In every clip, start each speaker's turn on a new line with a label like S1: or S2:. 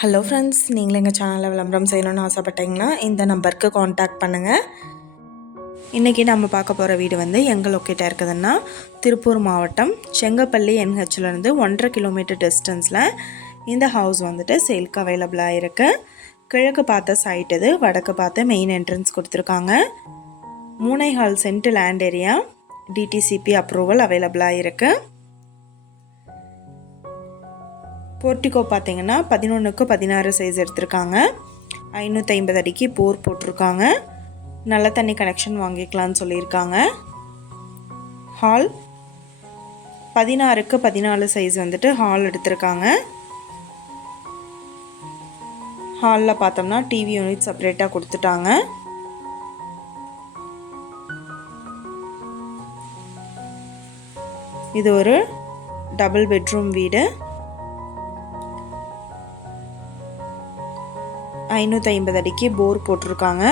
S1: Hello friends நீங்களும் எங்கள் சேனலில் விளம்பரம் செய்யணும்னு ஆசைப்பட்டீங்கன்னா இந்த நம்பருக்கு காண்டாக்ட் பண்ணுங்கள் இன்றைக்கி நம்ம பார்க்க போகிற வீடு வந்து எங்கே லொக்கேட்டாக இருக்குதுன்னா திருப்பூர் மாவட்டம் செங்கப்பள்ளி என்ஹெச்லேருந்து ஒன்றரை கிலோமீட்டர் டிஸ்டன்ஸில் இந்த ஹவுஸ் வந்துட்டு சேல்க்கு அவைலபிளாக இருக்குது கிழக்கு பார்த்த சைட் இது வடக்கு பார்த்த மெயின் என்ட்ரன்ஸ் கொடுத்துருக்காங்க. மூனை hall cent land area DTCP approval அவைலபிளாக இருக்குது போர்ட்டிகோ பார்த்தீங்கன்னா பதினொன்றுக்கு பதினாறு சைஸ் எடுத்திருக்காங்க. ஐநூற்றி ஐம்பது அடிக்கு போர் போட்டிருக்காங்க. நல்ல தண்ணி கனெக்ஷன் வாங்கிக்கலான்னு சொல்லியிருக்காங்க. ஹால் பதினாறுக்கு பதினாலு சைஸ் வந்துட்டு ஹால் எடுத்திருக்காங்க. ஹாலில் பார்த்தோம்னா டிவி யூனிட் செப்பரேட்டாக கொடுத்துட்டாங்க. இது ஒரு டபுள் பெட்ரூம் வீடு. ஐநூற்றி ஐம்பது அடிக்கு போர் போட்டிருக்காங்க.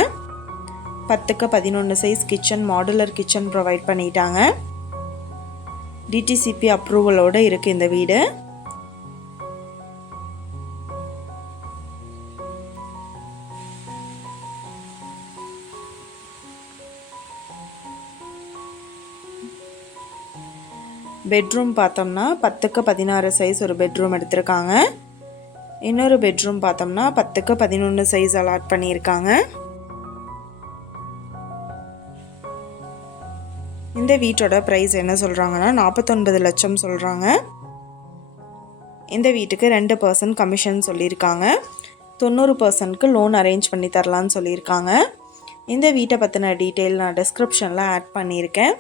S1: பத்துக்கு பதினொன்று size kitchen modular kitchen provide பண்ணிட்டாங்க. டிடிசிபி அப்ரூவலோடு இருக்குது இந்த வீடு. பெட்ரூம் பார்த்தோம்னா பத்துக்கு பதினாறு சைஸ் ஒரு பெட்ரூம் எடுத்திருக்காங்க. இன்னொரு பெட்ரூம் பார்த்தோம்னா பத்துக்கு பதினொன்று சைஸ் அலாட் பண்ணியிருக்காங்க. இந்த வீட்டோட ப்ரைஸ் என்ன சொல்கிறாங்கன்னா நாற்பத்தொன்பது லட்சம் சொல்கிறாங்க இந்த வீட்டுக்கு ரெண்டு பர்சன்ட் கமிஷன் சொல்லியிருக்காங்க. தொண்ணூறு பர்சன்ட்க்கு லோன் அரேஞ்ச் பண்ணி தரலான்னு சொல்லியிருக்காங்க. இந்த வீட்டை பற்றின டீட்டெயில் நான் டிஸ்கிரிப்ஷனில் ஆட் பண்ணியிருக்கேன்.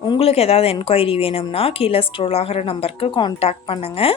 S1: உங்களுக்கு ஏதாவது என்கொயரி வேணும்னா கீழே ஸ்க்ரோல் ஆகிற நம்பருக்கு காண்டாக்ட் பண்ணுங்கள்